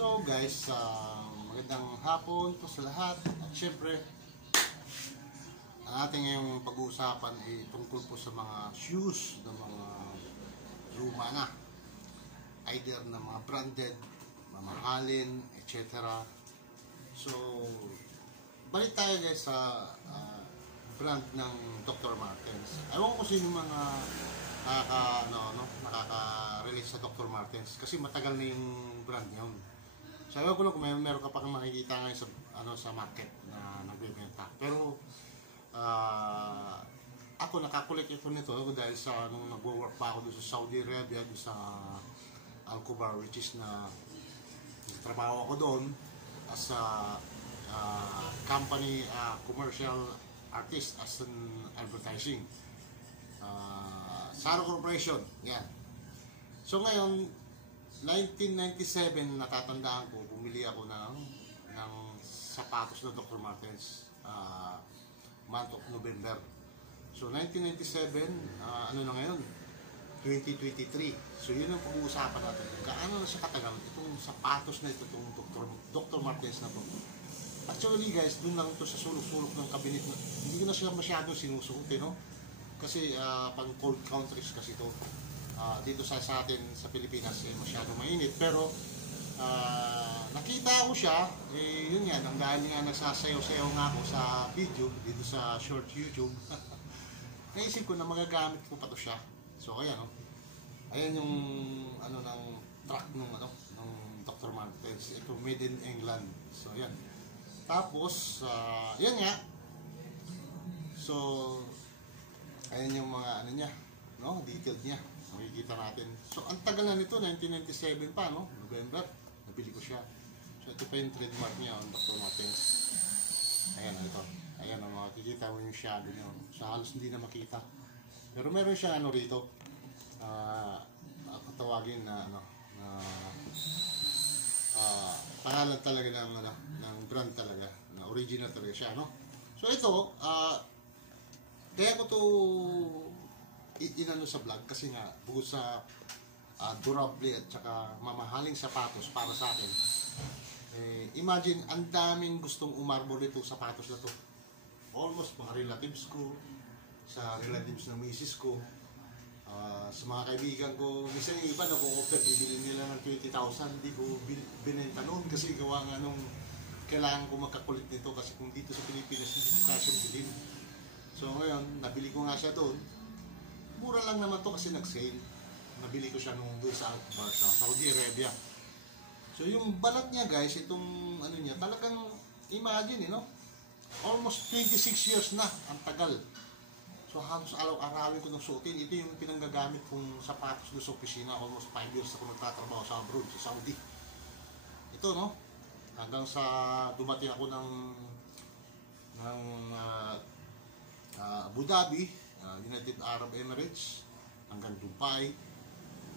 So guys, magandang hapon po sa lahat. At syempre, ang ating ngayong pag-uusapan ay tungkol po sa mga shoes ng mga luma na. Either na mga branded, mamahalin, etc. So, balik tayo guys sa brand ng Dr. Martens. Ewan ko sino mga nakaka-relate sa Dr. Martens kasi matagal na yung brand yun. So, ewan ko lang kung meron ka pa kang makikita ngayon sa market na nagbebenta. Pero, ako nakakulik ito nito dahil sa nung nagwo-work pa ako doon sa Saudi Arabia, doon sa Al-Kubar, which is na trabaho ako doon as a company commercial artist as an advertising. Saro Corporation, yan. So ngayon, 1997, natatandaan ko, bumili ako ng sapatos na Dr. Martens, month of November. So 1997, ano na ngayon? 2023. So yun ang pag-uusapan natin. Kaano na siya katagal itong sapatos na ito, itong Dr. Martens na ito. Actually guys, dun lang ito sa sulok-sulok ng kabinet. Hindi ko na siya masyadong sinusuot, no? Kasi pang cold countries kasi ito. Dito sa atin sa Pilipinas masyadong mainit. Pero nakita ko siya, yun yan, ang dahil nga nagsasayaw-sayaw nga ako sa video, dito sa short YouTube. Naisip ko na magagamit ko pa to siya. So ayan, ayan yung ng truck ng Dr. Martens. Ito made in England. So ayan. Tapos yan nga. So ayan yung mga niya, detailed niya. Makikita natin. So ang tagal na nito, 1997 pa, November. Nabili ko siya. So ito pa yung trademark niya, Dr. Martens. Ayan ito. Ayan makikita mo yung shadow niya. So halos hindi na makita. Pero meron siya rito. Tawagin na pangalan talaga ng brand talaga, na original talaga siya, So ito, kaya ko to inano sa vlog kasi nga bukod sa durable at saka mamahaling sapatos para sa akin. Imagine, ang daming gustong umarbor itong sapatos na to. Almost mga relatives ko, sa relatives ng misis ko, sa mga kaibigan ko. Minsan yung iba naku-offer, bibili nila ng 20,000. Hindi ko binenta noon kasi gawa nga nung kailangan ko magkakulit nito kasi kung dito sa Pilipinas hindi ko kasyang bilhin. So ngayon, nabili ko nga siya doon. Mura lang naman to kasi nag-sale. Nabili ko siya doon sa Al-Kubar, sa Saudi Arabia. So yung balat niya guys, itong niya, talagang imagine, almost 26 years na ang tagal. So halos araw-arawin ko nung suotin. Ito yung pinanggagamit kong sapatos doon sa opisina. Almost 5 years ako nagtatrabaho sa abroad, sa Saudi. Ito, hanggang sa dumating ako ng Abu Dhabi, United Arab Emirates, hanggang Dubai.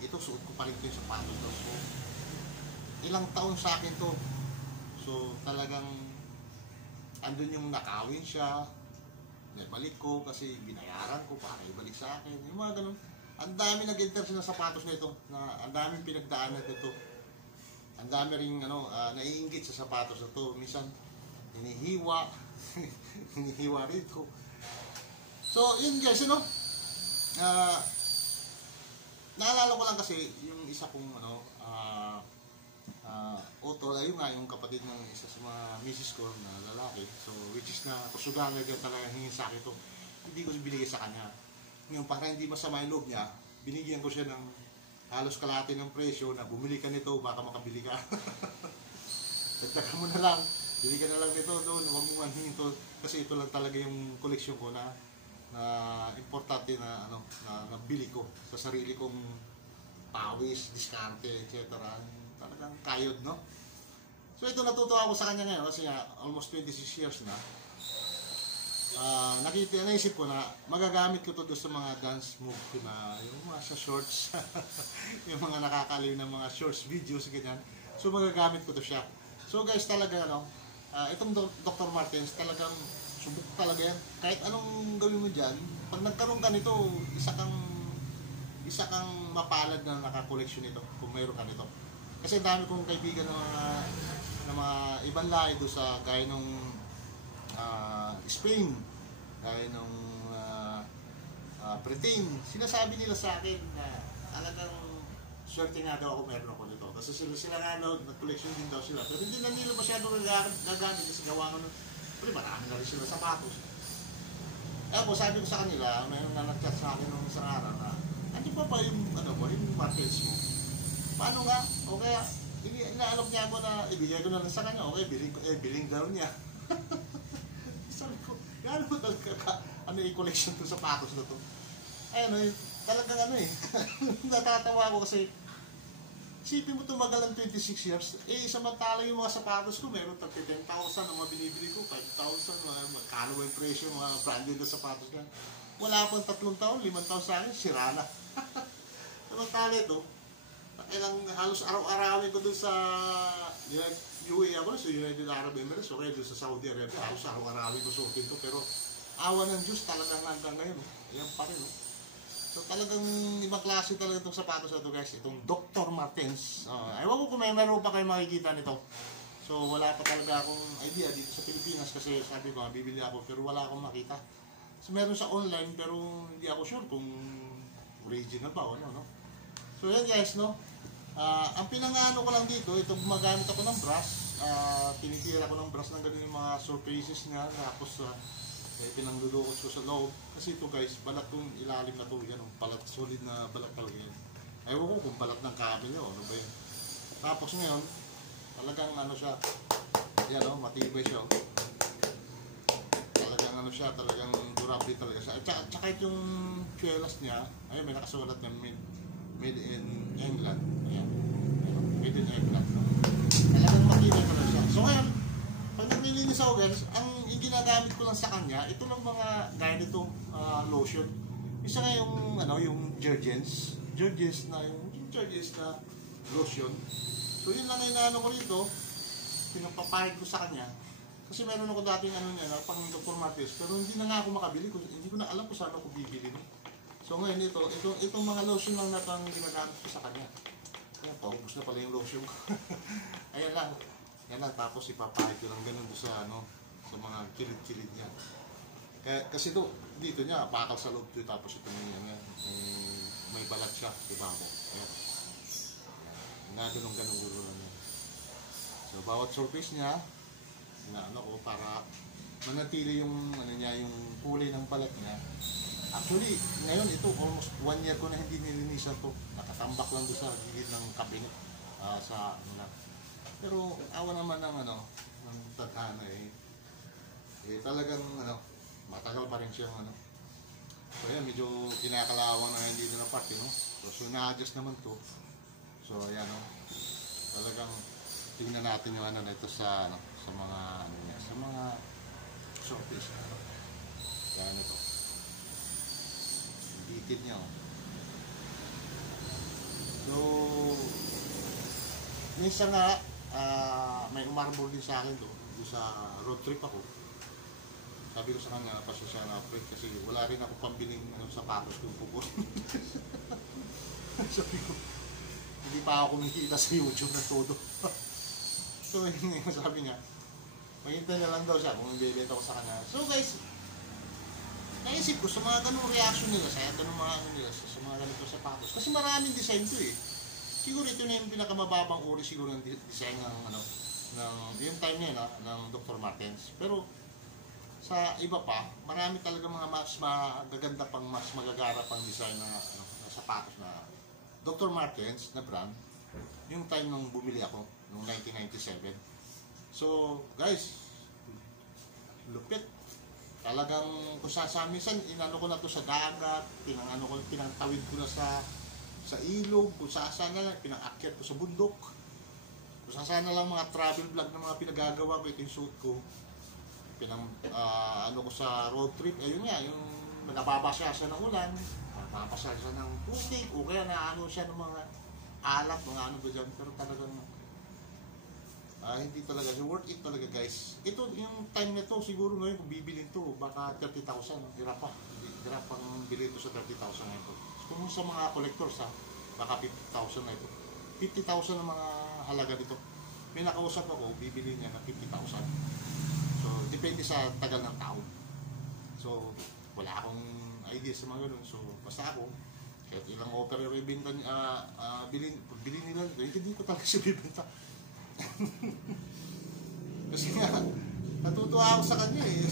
Ito, suot ko pa rin ito yung sapatos doon. So, ilang taon sa akin to. So, talagang andun yung nakawin siya. Balik ko kasi binayaran ko para ibalik sa akin. Yung mga ganun. Ang dami nag-interest na sapatos na ito. Ang daming pinagdaanan ito. Ang dami rin naiinggit sa sapatos na ito. Minsan, hinihiwa. Hinihiwa rito. So, yun guys, naalala ko lang kasi yung isa kong Otto, ayun nga yung kapatid ng isa sa mga misis ko na lalaki. So, which is na kusugan na talaga hingin sa akin ito. Hindi ko binigay sa kanya. Ngayon, para hindi masama yung loob niya, binigyan ko siya ng halos kalahati ng presyo na bumili ka nito, baka makabili ka. Tagtaga mo na lang. Bili ka na lang nito doon. Huwag mo manhingin ito. Kasi ito lang talaga yung koleksyon ko na importante na nabili ko sa sarili kong pawis, diskarte, etc. Talagang kayod, So ito, natutuwa ako sa kanya ngayon kasi almost 26 years na. Naisip ko na magagamit ko to doon sa mga dance move ko na yung mga sa shorts, yung mga nakakaliw na mga shorts videos, ganyan. So magagamit ko to siya. So guys, talaga itong Dr. Martens talagang subok talaga yan. Kahit anong gawin mo dyan, pag nagkaroon ka nito, isa kang mapalad na nakakoleksyon nito kung mayroon ka nito. Kasi dami kong kaibigan na mga ibang lahi doon sa gaya nung Spain, gaya nung Britain. Sinasabi nila sa akin na talagang swerte nga daw ako meron ako nito. Kasi sila nga nag-collection din daw sila. Pero hindi na nila masyado gagamit kasi gawa nga pero marami na rin sila sapatos. Kaya po, sabi ko sa kanila, mayroon na nag-chat sa akin nung isang araw na, hindi ba yung, yung markets mo? Paano nga? O kaya, inaalok niya ako na ibigay ko na lang sa kanya. Okay, biling daw niya. Sabi ko, gano'n ba talaga i-collection to sapatos na to? Ayun, talagang natatawa ako kasi isipin mo tumagal ng 26 years, samantala yung mga sapatos ko, meron tag 10,000 ang mga binibili ko, 5,000, magkano yung presyo, mga branded na sapatos yan. Wala pang 3 taon, 5 taon sa akin, sira na. Samantala ito, halos araw-arawin ko dun sa UAE ako, sa United Arab Emirates, okay, dun sa Saudi Arabia, halos araw-arawin ko suotin to, pero awa ng Diyos talagang hanggang ngayon, ayan pa rin. So talagang ibang klase talaga itong sapatos na ito guys, itong Dr. Martens. Ewan ko kung meron pa kayo makikita nito. So wala pa talaga akong idea dito sa Pilipinas kasi sabi ko, bibili ako pero wala akong makita. So meron sa online pero hindi ako sure kung original ba o ano, no? So yan guys, no? Ang pinangano ko lang dito, ito gumagamit ako ng brush. Tinitira ko ng brush ng ganun yung mga surfaces niya. Tapos pinangdudukot ko sa loob. Kasi ito guys, balat kong ilalim na to. Yan, balat, solid na balat talaga yan. Ewan ko kung balat ng camel o ano ba yun. Tapos ngayon, talagang siya. Yan matibay siya. Talagang siya, talagang durable talaga siya. Tsaka yung chuelas niya, ayun may nakasulat na made in England. Ayan. Made in England. Talagang matibay pala siya. So ngayon, pag naglilinis ako guys, ang ginagamit ko lang sa kanya, ito lang mga gaya nitong lotion. Isa nga yung Jergens na lotion. So yun lang yung ko rito, pinapapahid ko sa kanya. Kasi meron ako dating pang Dr. Martens, pero hindi na nga ako makabili, hindi ko na alam kung saan ako bibili. So ngayon itong mga lotion lang na pang ginagamit ko sa kanya. Kaya paubos na pala yung lotion ko. Ayan lang. Yan lang, tapos ipapahid ko lang ganun sa sa mga kilid-kilid niya. Kasi dito niya, pakal sa loob ito, tapos ito may balat siya, diba mo? Ayan. Ganun guro niya. So, bawat surface niya, ko para manatili yung, yung kulay ng balat niya. Actually, ngayon ito, almost 1 year ko na hindi nilinisan to. Nakatambak lang doon sa gilid ng kabinet. Pero awa naman ng tadhana talagang matagal pa rin siyang So ayan, medyo kinakalawang na hindi na part, So na-adjust naman to. So ayan, talagang tingnan natin yung ito sa sa mga sa mga surface Yan ito. Bitid niya, So minsan nga may umarbor din sa akin doon sa road trip ako. Sabi ko sa kanya, pasensya na friend kasi wala rin ako pambiling sapatos kung pupon. Sabi ko, hindi pa ako kumikita sa YouTube na todo. So yun yung sabi niya, maghintay na lang daw siya kung ibibenta ko sa kanya. So guys, naisip ko sa mga ganung reaction nila sa mga nila sa mga ganito sapatos. Kasi maraming design to Siguro ito na yung pinakamababang uri siguro ng design ng yung time niya ng Dr. Martens. Pero sa iba pa, marami talaga mga mas magaganda pang mas magagara pang design na sapatos na Dr. Martens na brand. Yung time nung bumili ako noong 1997. So, guys, lupit. Talagang kung minsan ko na to sa dagat, pinangtawid ko na sa ilog, kung saan na lang, pinang-akyat ko sa bundok. Kung saan na lang mga travel vlog na mga pinagagawa ko, ito yung suit ko. Ko sa road trip, ayun nga, yung nababasa siya ng ulan, nababasa siya ng tubig, o kaya siya ng mga alap, mga ba dyan, pero talagang hindi talaga, worth it talaga guys. Ito, yung time na to, siguro ngayon kung bibilin to, baka 30,000, hirap pang bilhin to sa 30,000 na ito. Kung sa mga collectors baka 50,000 na ito. 50,000 ang mga halaga dito. May nakausap ako, bibili niya ng 50,000. So, depende sa tagal ng tao. So, wala akong idea sa mga ganun. So, basta ako, kahit ilang offer yung ibenta niya, bilhin nila, hindi ko talaga siya bibenta. Kasi nga, natutuwa ako sa kanya eh.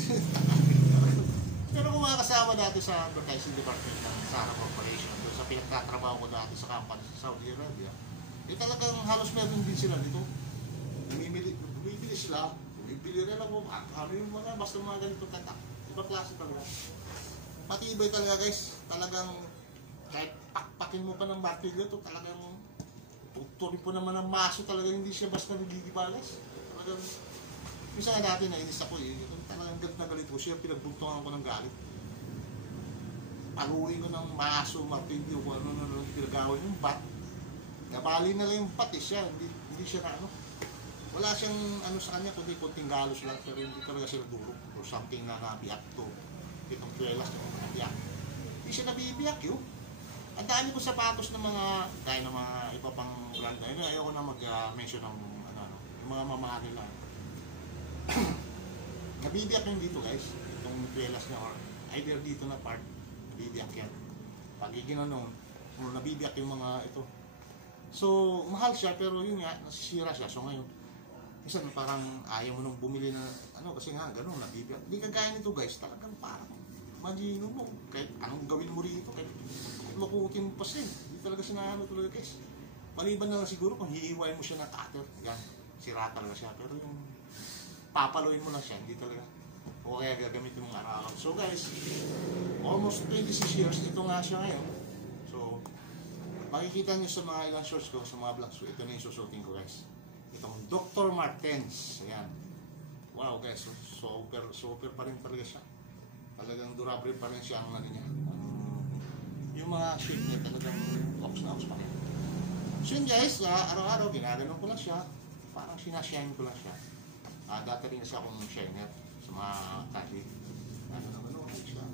Pero kung mga kasama dati sa advertising department ng Sara Corporation, doon sa pinagtatrabaho ko dati sa company sa Saudi Arabia, eh talagang halos meron din sila dito. Bumibili sila, bumibili rin ako, ano yung mga, basta mga ganito tatak. Iba klase talaga. Matibay talaga guys, talagang kahit pakpakin mo pa ng martilyo to, talagang tutuloy po naman ng maso talaga, hindi siya basta nagigiba guys. Talagang, minsan nga dati nainis ako eh, talagang galit na galit ko siya, pinagbuntungan ko ng galit. Paluin ko ng maso, martilyo, kung ano, pinagawin yung bat. Nabali na lang yung bat eh siya, hindi siya na ano. Wala siyang ano sa kanya, kundi konting galos lang, pero hindi talaga siya nadurog or something na nabiyak to. Itong kwelas na nabiyak. Hindi siya nabibiyak yun. Ang dami ko sapatos ng mga, gaya ng mga iba pang brand na yun, ayoko na mag-mention ng yung mga mamahal nila. Nabibiyak yung dito guys, itong kwelas niya or either dito na part, nabibiyak yan. Pag ginanong, nabibiyak yung mga ito. So, mahal siya pero yun nga, nasisira siya. So ngayon, minsan parang ayaw mo nung bumili na ano kasi nga gano'n, nabibiyak. Hindi kagaya nito guys, talagang parang imagine mo, kahit anong gawin mo rito, kahit lukutin mo pa siya. Hindi talaga sinahalo talaga guys. Maliban na lang siguro kung hihiwain mo siya ng cutter, yan, sira talaga siya. Pero yung papaluin mo lang siya, hindi talaga. O kaya gagamitin mong araw. So guys, almost 26 years, ito nga siya ngayon. So, makikita nyo sa mga ilang shorts ko, sa mga vlogs ko, ito na yung susutin ko guys. Itong Dr. Martens, ayan. Wow guys, super pa rin talaga siya. Talagang durable pa rin siya ang ano niya. Yung mga shape niya talagang ox na ox pa rin. So yun guys, araw-araw ginaganon ko lang siya. Parang sinashine ko lang siya. Dati rin kasi akong shiner sa mga kati. Ano siya.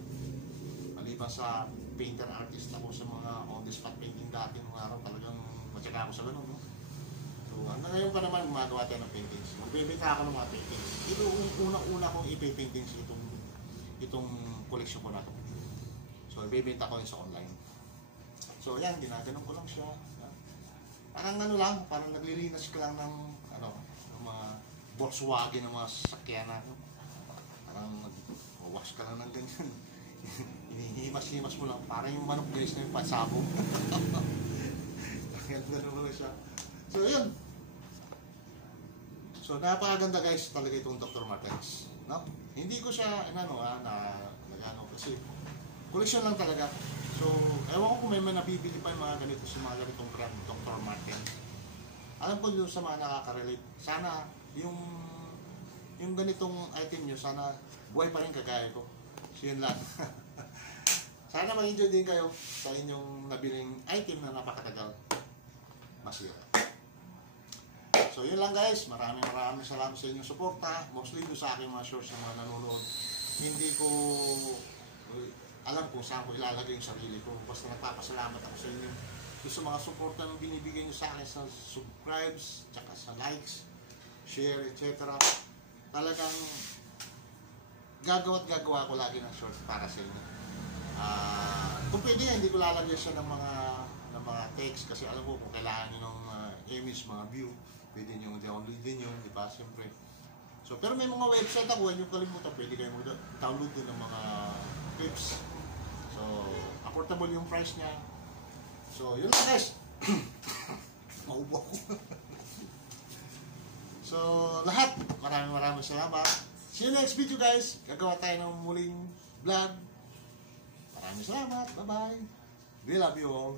Maliban sa painter artist ako sa mga on-the-spot painting dati nung araw, talagang matyaga ako sa ganun. No? So hanggang ngayon pa naman gumagawa tayo ng paintings. Magbibenta ako ng mga paintings. Ito yung unang-una kong ipi-paintings itong collection ko na to. So ibibenta ko yun sa online. So yan, ginaganon ko lang siya. Parang ano lang, parang naglilinas ka lang ng ng mga Volkswagen ng mga sasakyan na parang wash ka lang ng ganyan. Hinihimas-himas mo lang, parang yung manok guys na yung pansabog. Ganun mo siya. So yun. So napakaganda guys talaga itong Dr. Martens. No? Hindi ko siya kasi collection lang talaga. So ewan ko kung may nabibili pa yung mga ganito sa mga ganitong brand, Dr. Martens. Alam ko yung sa mga nakaka-relate. Sana yung ganitong item nyo, sana buhay pa rin kagaya ko. So yun lang. Sana mag-enjoy din kayo sa inyong nabiling item na napakatagal masira. So yun lang guys, maraming salamat sa inyong suporta. Mostly doon sa aking mga shorts na mga nanonood. Hindi ko alam kung saan ko ilalagay yung sarili ko. Basta nagpapasalamat ako sa inyo. Doon sa mga suporta na binibigay nyo sa akin sa subscribes, tsaka sa likes, share, etc. Talagang gagawa ko lagi ng shorts para sa inyo. Kung pwede nga, hindi ko lalagyan siya ng mga text kasi alam ko kung kailangan nyo ng image, mga view, pwede nyo download din yun, di ba? Siyempre. So, pero may mga website ako, huwag nyo kalimutan, pwede kayo mag-download din ng mga clips. So, affordable yung price niya. So, yun lang guys. Maubo ako. So, lahat, maraming salamat. See you next video guys. Gagawa tayo ng muling vlog. Maraming salamat. Bye-bye. We love you all.